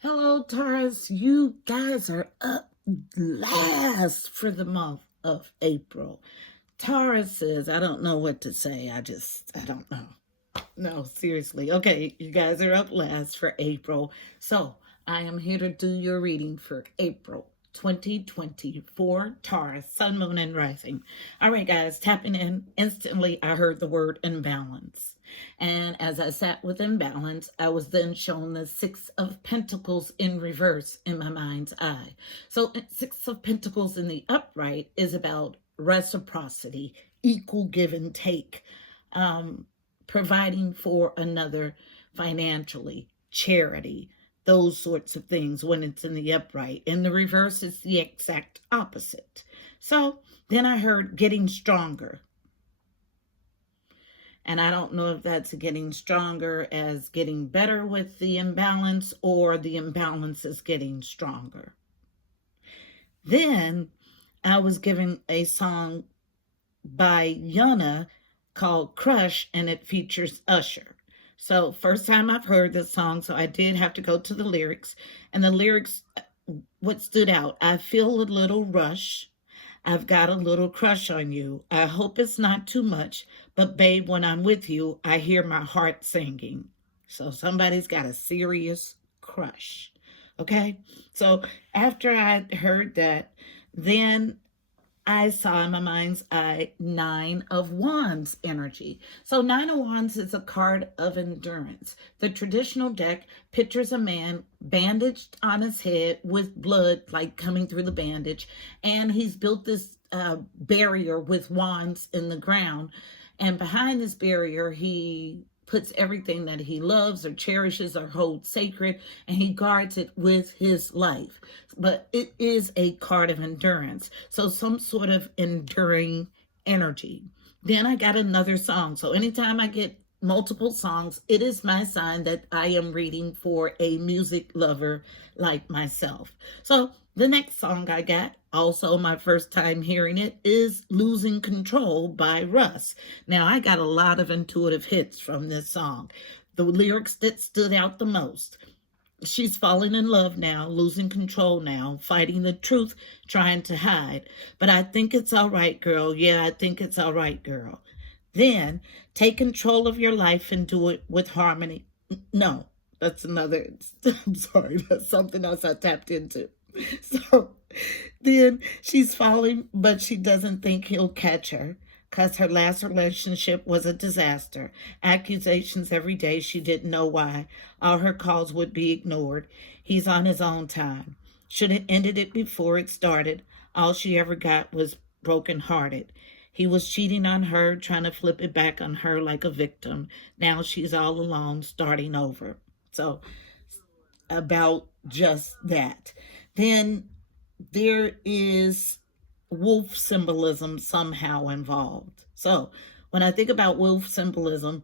Hello, Taurus. You guys are up last for the month of April. Taurus says, I don't know what to say. I don't know. No, seriously. Okay, you guys are up last for April. So I am here to do your reading for April 2024, Taurus, Sun, Moon, and Rising. All right, guys, tapping in. Instantly, I heard the word imbalance. And as I sat with imbalance, I was then shown the Six of Pentacles in reverse in my mind's eye. So, Six of Pentacles in the upright is about reciprocity, equal give and take, providing for another financially, charity, those sorts of things when it's in the upright. In the reverse, it's the exact opposite. So then I heard getting stronger. And I don't know if that's getting stronger as getting better with the imbalance or the imbalance is getting stronger. Then I was given a song by Yana called Crush, and it features Usher. So first time I've heard this song, so I did have to go to the lyrics. And the lyrics, what stood out, I feel a little rush. I've got a little crush on you. I hope it's not too much, but babe, when I'm with you, I hear my heart singing. So somebody's got a serious crush. Okay? So after I heard that, then I saw in my mind's eye Nine of Wands energy. So Nine of Wands is a card of endurance. The traditional deck pictures a man bandaged on his head with blood like coming through the bandage. And he's built this barrier with wands in the ground. And behind this barrier, he puts everything that he loves or cherishes or holds sacred, and he guards it with his life. But it is a card of endurance. So some sort of enduring energy. Then I got another song. So anytime I get multiple songs, it is my sign that I am reading for a music lover like myself. So the next song I got, also my first time hearing it, is Losing Control by Russ. Now, I got a lot of intuitive hits from this song. The lyrics that stood out the most: she's falling in love now, losing control now, fighting the truth, trying to hide. But I think it's all right, girl. Yeah, I think it's all right, girl. Then take control of your life and do it with harmony. No, that's another, I'm sorry, that's something else I tapped into. So then she's falling, but she doesn't think he'll catch her because her last relationship was a disaster. Accusations every day, she didn't know why. All her calls would be ignored. He's on his own time. Should have ended it before it started. All she ever got was brokenhearted. He was cheating on her, trying to flip it back on her like a victim. Now she's all alone, starting over. So, about just that. Then there is wolf symbolism somehow involved. So when I think about wolf symbolism,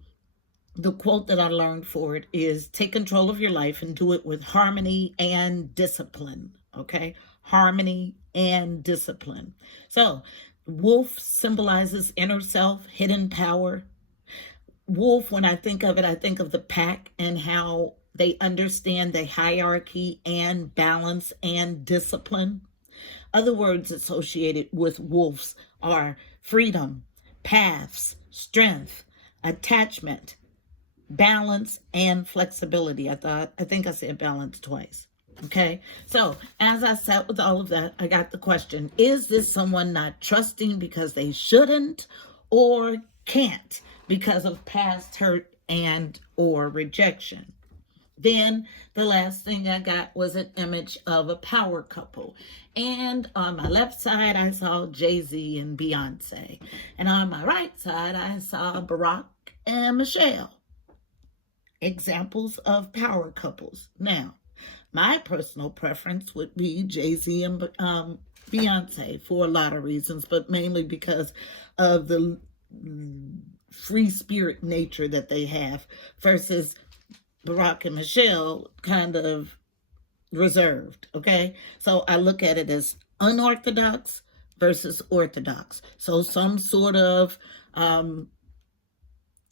the quote that I learned for it is take control of your life and do it with harmony and discipline. Okay? Harmony and discipline. So wolf symbolizes inner self, hidden power. Wolf, when I think of it, I think of the pack and how they understand the hierarchy and balance and discipline. Other words associated with wolves are freedom, paths, strength, attachment, balance, and flexibility. I think I said balance twice. Okay, so as I sat with all of that, I got the question: is this someone not trusting because they shouldn't or can't because of past hurt and or rejection? Then the last thing I got was an image of a power couple. And on my left side, I saw Jay-Z and Beyonce. And on my right side, I saw Barack and Michelle. Examples of power couples. Now, my personal preference would be Jay-Z and Beyonce for a lot of reasons, but mainly because of the free spirit nature that they have versus Barack and Michelle, kind of reserved. Okay, so I look at it as unorthodox versus orthodox. So some sort of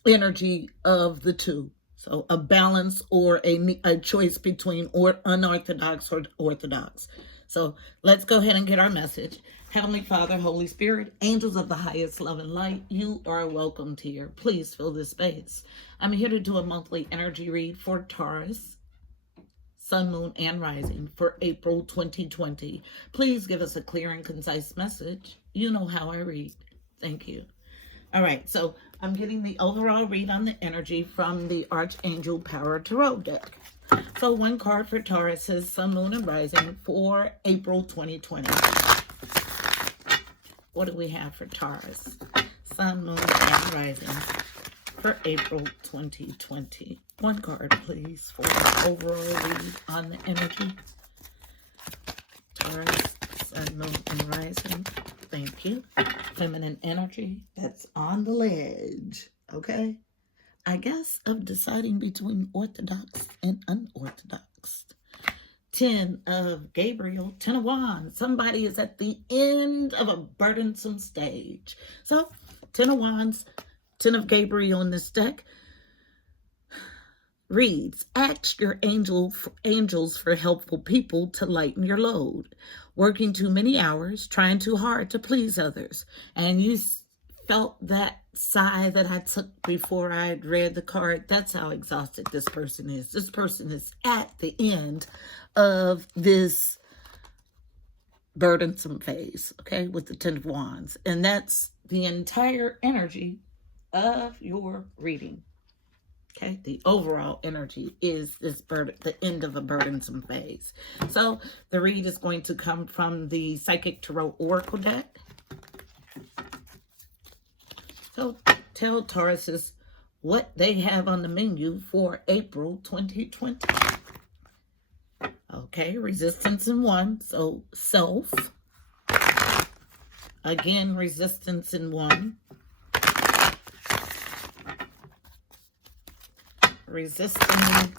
energy of the two. So a balance or a choice between unorthodox or orthodox. So let's go ahead and get our message. Heavenly Father, Holy Spirit, angels of the highest love and light, you are welcomed here. Please fill this space. I'm here to do a monthly energy read for Taurus, Sun, Moon, and Rising for April 2020. Please give us a clear and concise message. You know how I read. Thank you. All right, so I'm getting the overall read on the energy from the Archangel Power Tarot deck. So one card for Taurus is Sun, Moon, and Rising for April 2020. What do we have for Taurus? Sun, Moon, and Rising for April 2020. One card, please, for the overall read on the energy. Taurus, Sun, Moon, and Rising. Thank you. Feminine energy that's on the ledge, okay? I guess of deciding between orthodox and unorthodox. 10 of Gabriel, 10 of Wands. Somebody is at the end of a burdensome stage. So, 10 of Wands, 10 of Gabriel in this deck reads, ask your angels for helpful people to lighten your load. Working too many hours, trying too hard to please others. And you felt that sigh that I took before I had read the card. That's how exhausted this person is. This person is at the end of this burdensome phase, okay, with the 10 of Wands. And that's the entire energy of your reading. Okay, the overall energy is the end of a burdensome phase. So the read is going to come from the Psychic Tarot Oracle deck. So tell Tauruses what they have on the menu for April 2020. Okay, resistance in 1, so self. Again, resistance in 1. Resisting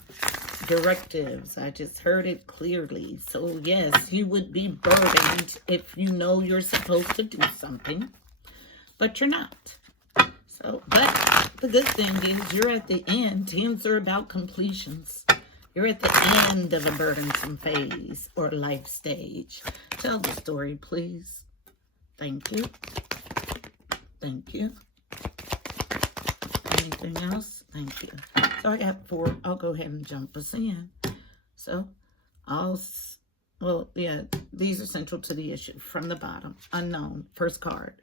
directives. I just heard it clearly. So yes, you would be burdened if you know you're supposed to do something, but you're not. So, but the good thing is you're at the end. Tens are about completions. You're at the end of a burdensome phase or life stage. Tell the story, please. Thank you. Thank you. Anything else? Thank you. So I got 4. I'll go ahead and jump us in. So these are central to the issue. From the bottom, unknown, first card.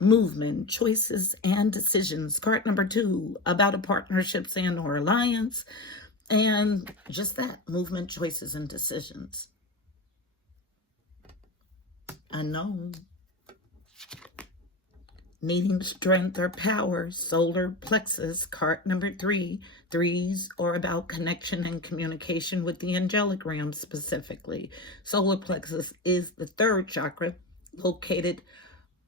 Movement, choices, and decisions. Card number 2, about a partnerships and or alliance. And just that, movement, choices, and decisions. Unknown. Needing strength or power, solar plexus, card number 3. 3s are about connection and communication with the angelic realm specifically. Solar plexus is the 3rd chakra located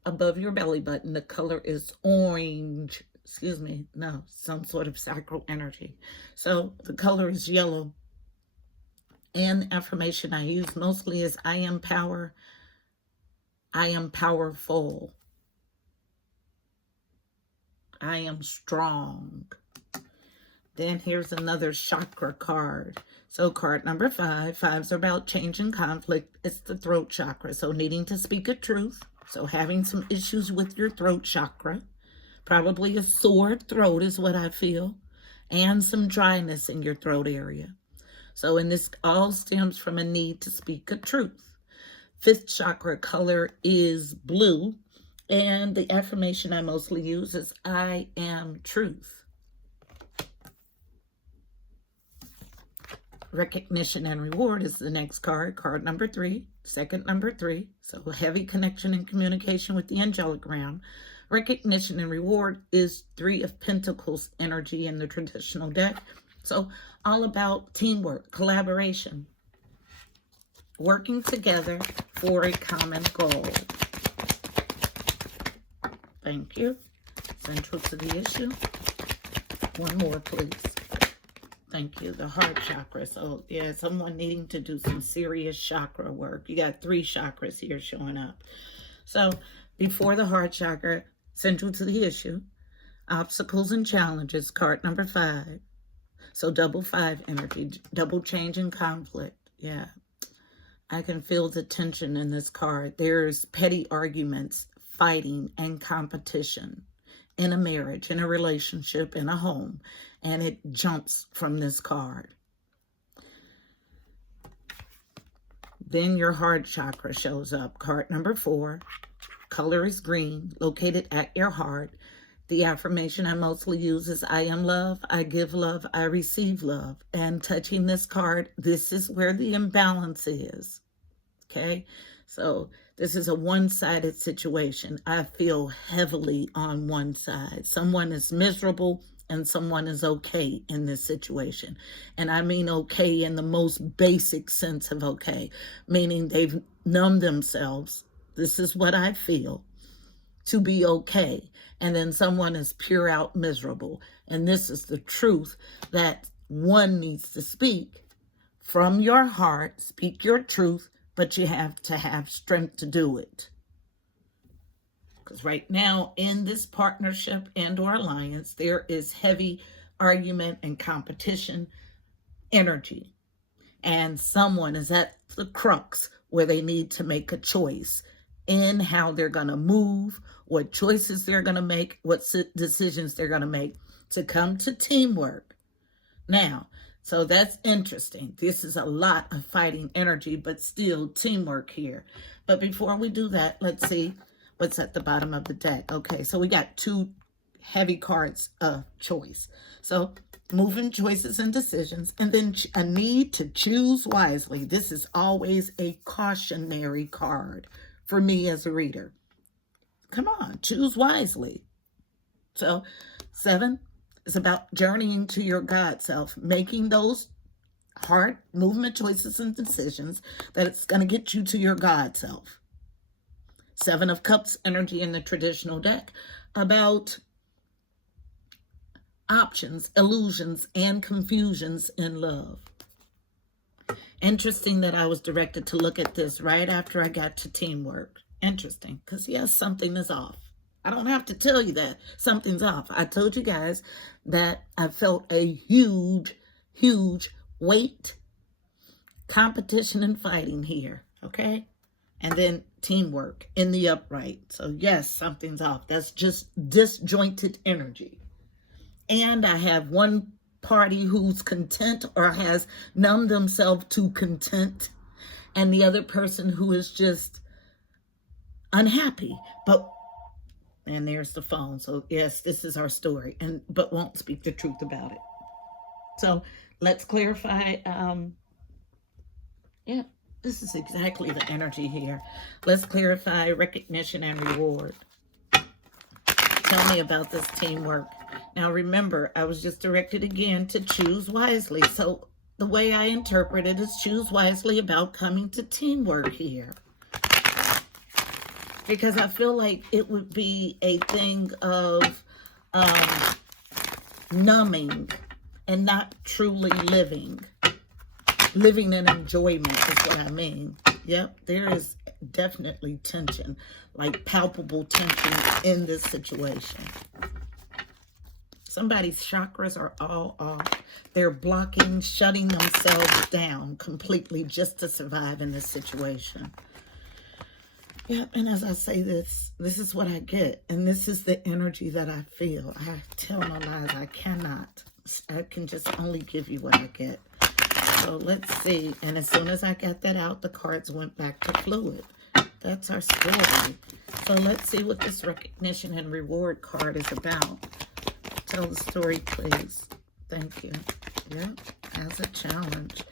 above your belly button. The color is orange. Some sort of sacral energy. So the color is yellow. And the affirmation I use mostly is I am power. I am powerful. I am strong. Then here's another chakra card. So card number 5. 5s are about change and conflict. It's the throat chakra. So needing to speak a truth. So having some issues with your throat chakra. Probably a sore throat is what I feel. And some dryness in your throat area. So, and this all stems from a need to speak a truth. 5th chakra color is blue. And the affirmation I mostly use is I am truth. Recognition and reward is the next card. Card number 3. Second number 3. So heavy connection and communication with the angelic realm. Recognition and reward is 3 of Pentacles energy in the traditional deck. So all about teamwork, collaboration, working together for a common goal. Thank you. Central to the issue. One more, please. Thank you. The heart chakra. So, yeah, someone needing to do some serious chakra work. You got 3 chakras here showing up. So, before the heart chakra, central to the issue, obstacles and challenges, card number 5. So double 5 energy, double change and conflict. Yeah. I can feel the tension in this card. There's petty arguments, fighting, and competition in a marriage, in a relationship, in a home. And it jumps from this card. Then your heart chakra shows up. Card number 4. Color is green, located at your heart. The affirmation I mostly use is I am love, I give love, I receive love. And touching this card, this is where the imbalance is. Okay? So this is a one-sided situation. I feel heavily on one side. Someone is miserable and someone is okay in this situation. And I mean okay in the most basic sense of okay, meaning they've numbed themselves. This is what I feel, to be okay. And then someone is pure out miserable. And this is the truth that one needs to speak from your heart. Speak your truth, but you have to have strength to do it. Because right now in this partnership and or alliance, there is heavy argument and competition energy. And someone is at the crux where they need to make a choice in how they're going to move, what choices they're going to make, what decisions they're going to make to come to teamwork. Now, so that's interesting. This is a lot of fighting energy, but still teamwork here. But before we do that, let's see what's at the bottom of the deck. Okay, so we got 2 heavy cards of choice. So moving choices and decisions, and then a need to choose wisely. This is always a cautionary card for me as a reader. Come on, choose wisely. So 7 is about journeying to your God self, making those hard movement choices and decisions that it's going to get you to your God self. 7 of Cups energy in the traditional deck about options, illusions, and confusions in love. Interesting that I was directed to look at this right after I got to teamwork. Interesting, because yes, something is off. I don't have to tell you that something's off. I told you guys that I felt a huge, huge weight, competition, and fighting here, okay? And then teamwork in the upright. So yes, something's off. That's just disjointed energy. And I have one party who's content or has numbed themselves to content, and the other person who is just unhappy. And there's the phone. So yes, this is our story, but won't speak the truth about it. So let's clarify. Yeah, this is exactly the energy here. Let's clarify recognition and reward. Tell me about this teamwork. Now remember, I was just directed again to choose wisely. So the way I interpret it is choose wisely about coming to teamwork here. Because I feel like it would be a thing of numbing and not truly living. Living in enjoyment is what I mean. Yep, there is definitely tension, like palpable tension in this situation. Somebody's chakras are all off. They're blocking, shutting themselves down completely just to survive in this situation. Yeah, and as I say this is what I get. And this is the energy that I feel. I tell no lies. I cannot. I can just only give you what I get. So let's see. And as soon as I got that out, the cards went back to fluid. That's our story. So let's see what this recognition and reward card is about. Tell the story, please. Thank you. Yep, as a challenge.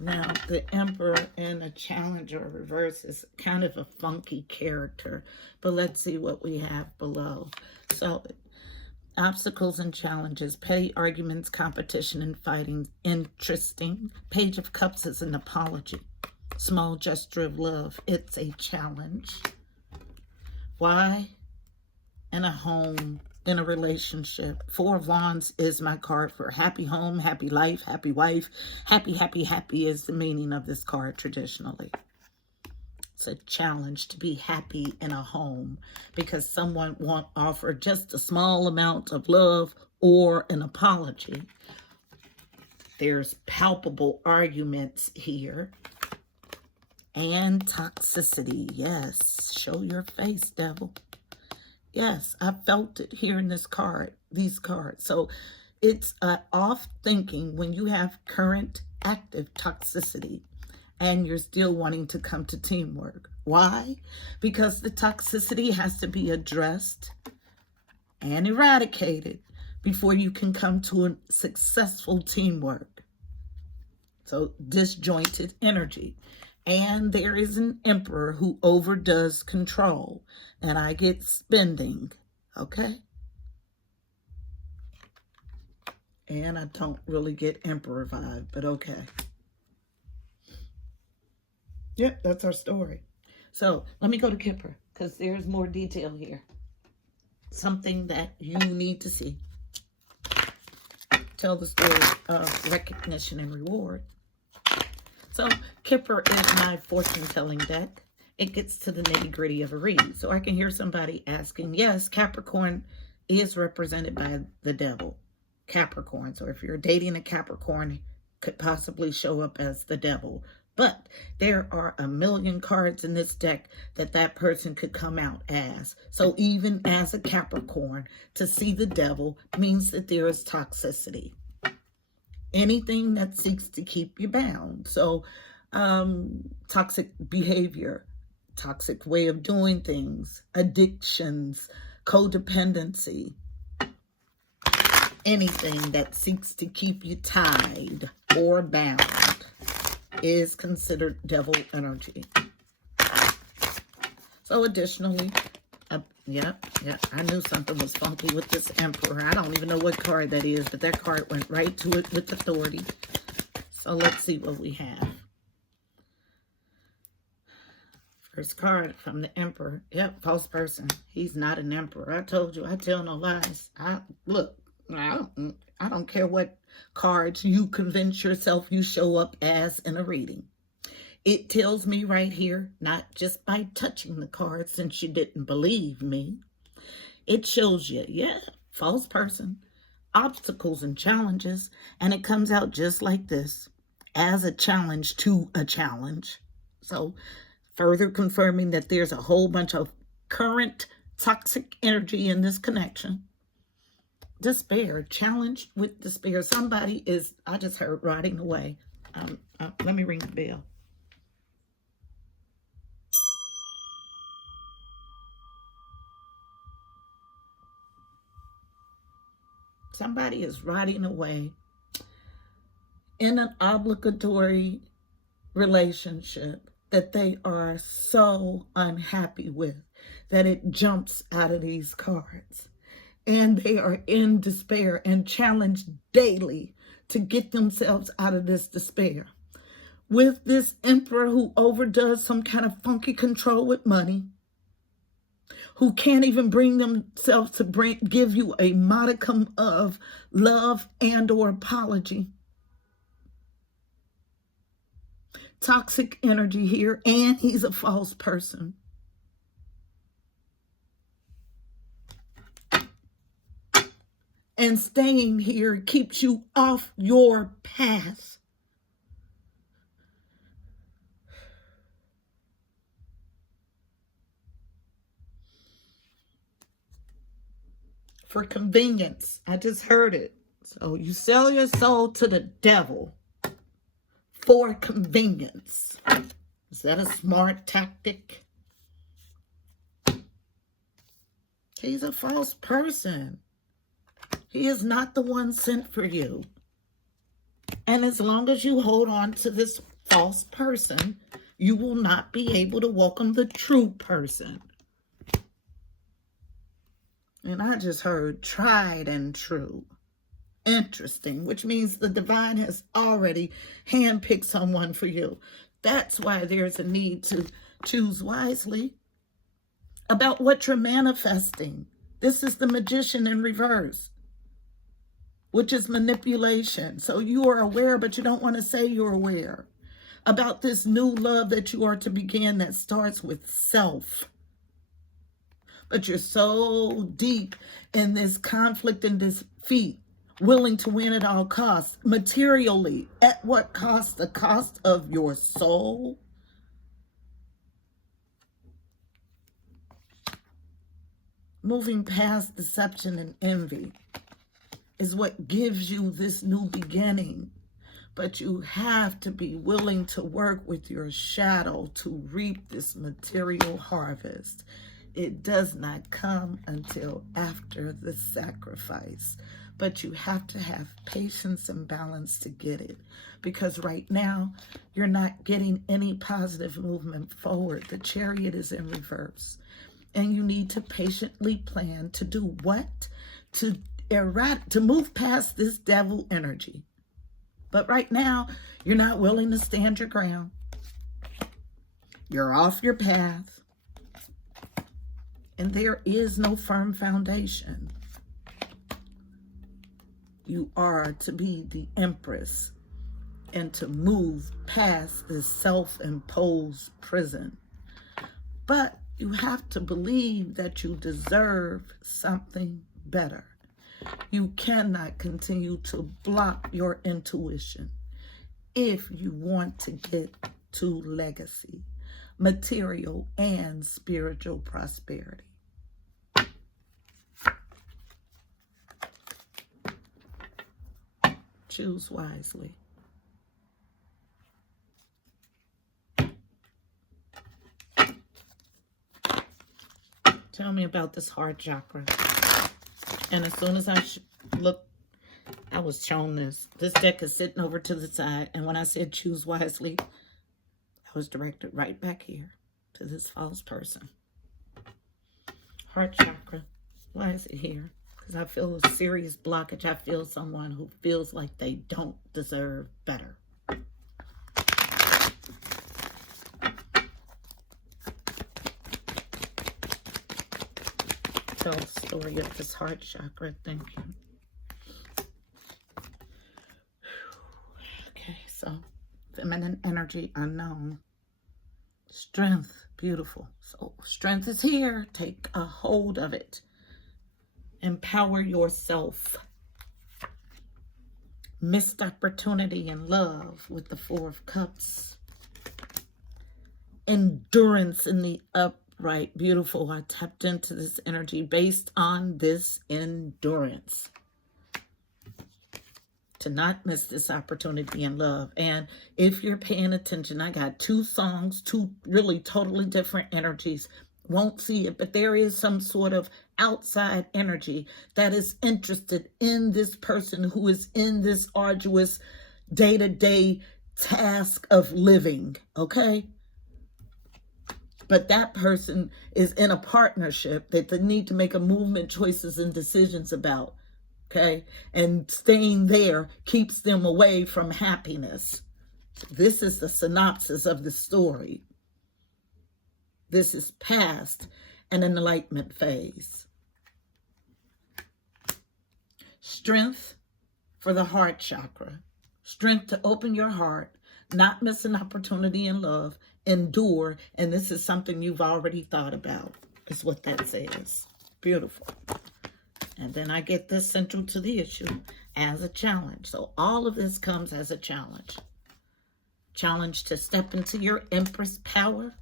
Now, the Emperor and a Challenger reverse is kind of a funky character, but let's see what we have below. So, obstacles and challenges, petty arguments, competition, and fighting. Interesting. Page of Cups is an apology. Small gesture of love. It's a challenge. Why? In a home, in a relationship. 4 of Wands is my card for happy home, happy life, happy wife. Happy, happy, happy is the meaning of this card traditionally. It's a challenge to be happy in a home because someone won't offer just a small amount of love or an apology. There's palpable arguments here. And toxicity. Yes. Show your face, devil. Yes, I felt it here in these cards. So it's off thinking when you have current active toxicity and you're still wanting to come to teamwork. Why? Because the toxicity has to be addressed and eradicated before you can come to a successful teamwork. So disjointed energy. And there is an emperor who overdoes control. And I get spending. Okay? And I don't really get emperor vibe, but okay. Yep, that's our story. So let me go to Kipper, because there's more detail here. Something that you need to see. Tell the story of recognition and reward. So Kipper is my fortune-telling deck. It gets to the nitty-gritty of a read. So I can hear somebody asking, yes, Capricorn is represented by the devil. Capricorn. So if you're dating a Capricorn, could possibly show up as the devil. But there are a million cards in this deck that person could come out as. So even as a Capricorn, to see the devil means that there is toxicity. Anything that seeks to keep you bound. So toxic behavior, toxic way of doing things, addictions, codependency, anything that seeks to keep you tied or bound is considered devil energy. So additionally, I knew something was funky with this emperor. I don't even know what card that is, but that card went right to it with authority. So let's see what we have. First card from the emperor. Yep, false person. He's not an emperor. I told you, I tell no lies. I don't care what cards you convince yourself you show up as in a reading. It tells me right here, not just by touching the card since you didn't believe me. It shows you, false person, obstacles and challenges, and it comes out just like this, as a challenge to a challenge. So further confirming that there's a whole bunch of current toxic energy in this connection. Despair, challenged with despair. Somebody is, I just heard, rotting away. Let me ring the bell. Somebody is rotting away in an obligatory relationship that they are so unhappy with that it jumps out of these cards. And they are in despair and challenged daily to get themselves out of this despair. With this emperor who overdoes some kind of funky control with money, who can't even bring themselves to give you a modicum of love and or apology. Toxic energy here, and he's a false person. And staying here keeps you off your path. For convenience. I just heard it. So you sell your soul to the devil for convenience. Is that a smart tactic? He's a false person. He is not the one sent for you. And as long as you hold on to this false person, you will not be able to welcome the true person. And I just heard tried and true. Interesting, which means the divine has already handpicked someone for you. That's why there's a need to choose wisely about what you're manifesting. This is the magician in reverse, which is manipulation. So you are aware, but you don't want to say you're aware about this new love that you are to begin that starts with self. But you're so deep in this conflict and defeat, willing to win at all costs, materially. At what cost? The cost of your soul. Moving past deception and envy is what gives you this new beginning. But you have to be willing to work with your shadow to reap this material harvest. It does not come until after the sacrifice. But you have to have patience and balance to get it. Because right now, you're not getting any positive movement forward. The Chariot is in reverse. And you need to patiently plan to do what? To move past this devil energy. But right now, you're not willing to stand your ground. You're off your path. And there is no firm foundation. You are to be the Empress and to move past this self-imposed prison. But you have to believe that you deserve something better. You cannot continue to block your intuition if you want to get to legacy, material and spiritual prosperity. Choose wisely. Tell me about this heart chakra. And as soon as I looked, I was shown this. This deck is sitting over to the side. And when I said choose wisely, I was directed right back here to this false person. Heart chakra. Why is it here? Because I feel a serious blockage. I feel someone who feels like they don't deserve better. Tell the story of this heart chakra. Thank you. Okay, so feminine energy unknown. Strength, beautiful. So strength is here. Take a hold of it. Empower yourself. Missed opportunity in love with the Four of Cups. Endurance in the upright. Beautiful. I tapped into this energy based on this endurance. To not miss this opportunity in love. And if you're paying attention, I got two songs, two really totally different energies. Won't see it, but there is some sort of outside energy that is interested in this person who is in this arduous day-to-day task of living, okay? But that person is in a partnership that they need to make a movement, choices, and decisions about, okay? And staying there keeps them away from happiness. This is the synopsis of the story. This is past an enlightenment phase. Strength for the heart chakra. Strength to open your heart, not miss an opportunity in love, endure, and this is something you've already thought about, is what that says. Beautiful. And then I get this central to the issue as a challenge. So all of this comes as a challenge. Challenge to step into your Empress power.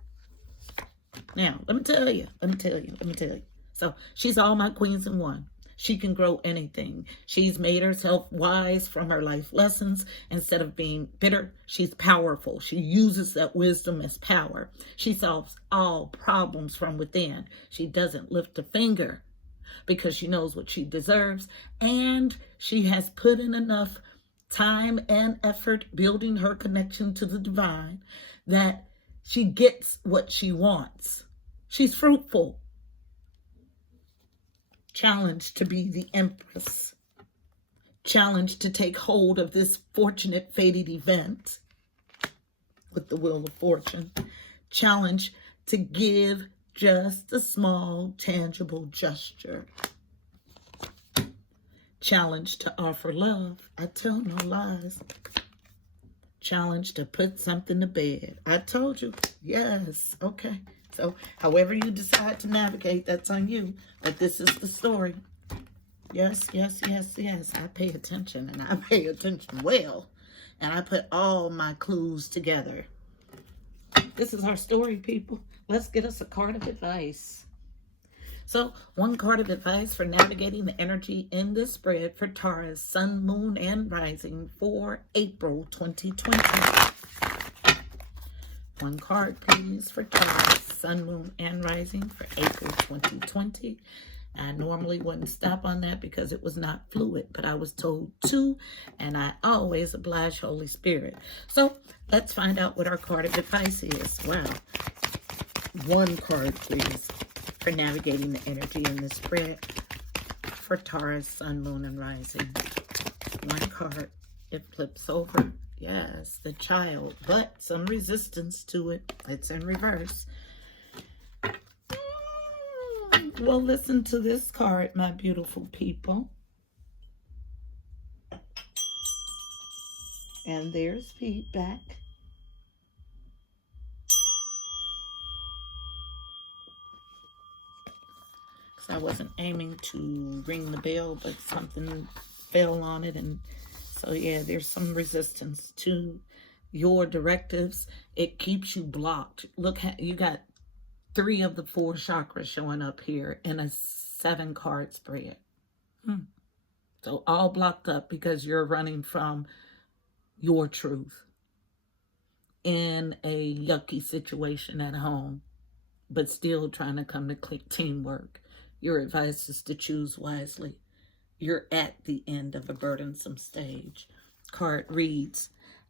Now, let me tell you. So she's all my queens in one. She can grow anything. She's made herself wise from her life lessons. Instead of being bitter, she's powerful. She uses that wisdom as power. She solves all problems from within. She doesn't lift a finger because she knows what she deserves. And she has put in enough time and effort building her connection to the divine that she gets what she wants. She's fruitful. Challenge to be the Empress. Challenge to take hold of this fortunate fated event with the Wheel of Fortune. Challenge to give just a small, tangible gesture. Challenge to offer love. I tell no lies. challenge to put something to bed. I told you. Yes. Okay. So however you decide to navigate, that's on you. But this is the story. Yes, yes, yes, yes. I pay attention, and I pay attention well. And I put all my clues together. This is our story, people. Let's get us a card of advice. So, one card of advice for navigating the energy in this spread for Taurus, Sun, Moon, and Rising for April 2020. One card, please, for Taurus, Sun, Moon, and Rising for April 2020. I normally wouldn't stop on that because it was not fluid, but I was told to, and I always oblige Holy Spirit. So let's find out what our card of advice is. Wow. One card, please, for navigating the energy in the spread for Taurus, Sun, Moon, and Rising. One card. It flips over. Yes, the Child, but some resistance to it. It's in reverse. Well, listen to this card, my beautiful people. And there's feedback. Because I wasn't aiming to ring the bell, but something fell on it. And so, yeah, there's some resistance to your directives. It keeps you blocked. Look, you got 3 of the 4 chakras showing up here in a 7-card spread. So all blocked up because you're running from your truth in a yucky situation at home, but still trying to come to teamwork. Your advice is to choose wisely. You're at the end of a burdensome stage. Card reads,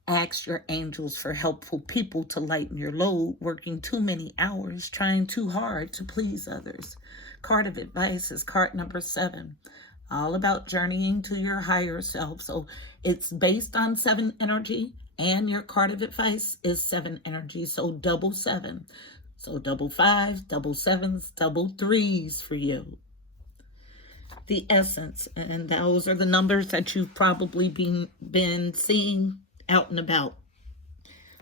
ask your angels for helpful people to lighten your load, working too many hours, trying too hard to please others. Card of advice is card number 7, all about journeying to your higher self. So it's based on 7 energy, and your card of advice is 7 energy, so double 7. So double 5, double 7s, double 3s for you. The essence, and those are the numbers that you've probably been seeing out and about.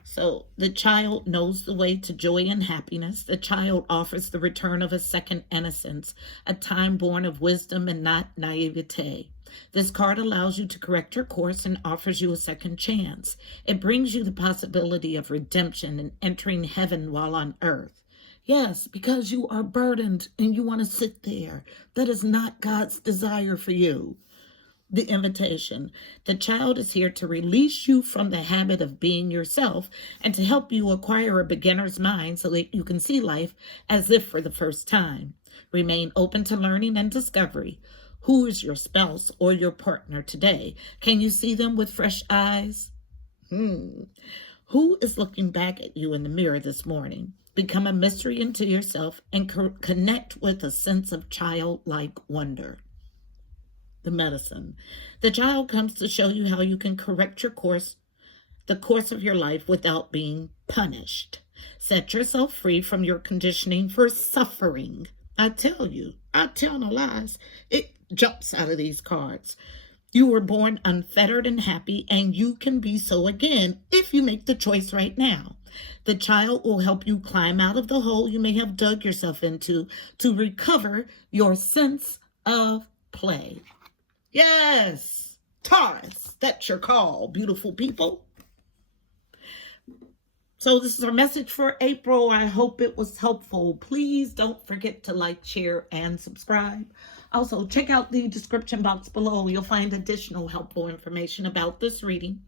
So the child knows the way to joy and happiness. The child offers the return of a second innocence, a time born of wisdom and not naivete. This card allows you to correct your course and offers you a second chance. It brings you the possibility of redemption and entering heaven while on earth. Yes, because you are burdened and you want to sit there. That is not God's desire for you. The invitation. The child is here to release you from the habit of being yourself and to help you acquire a beginner's mind so that you can see life as if for the first time. Remain open to learning and discovery. Who is your spouse or your partner today? Can you see them with fresh eyes? Who is looking back at you in the mirror this morning? Become a mystery into yourself and connect with a sense of childlike wonder. The medicine. The child comes to show you how you can correct your course, the course of your life without being punished. Set yourself free from your conditioning for suffering. I tell you, I tell no lies. It jumps out of these cards. You were born unfettered and happy, and you can be so again if you make the choice right now. The child will help you climb out of the hole you may have dug yourself into to recover your sense of play. Yes, Taurus, that's your call, beautiful people. So this is our message for April. I hope it was helpful. Please don't forget to like, share, and subscribe. Also, check out the description box below. You'll find additional helpful information about this reading,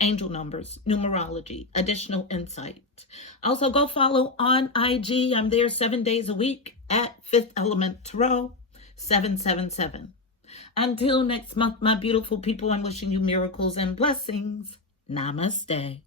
angel numbers, numerology, additional insight. Also, go follow on IG. I'm there 7 days a week at 5th Element Tarot 777. Until next month, my beautiful people, I'm wishing you miracles and blessings. Namaste.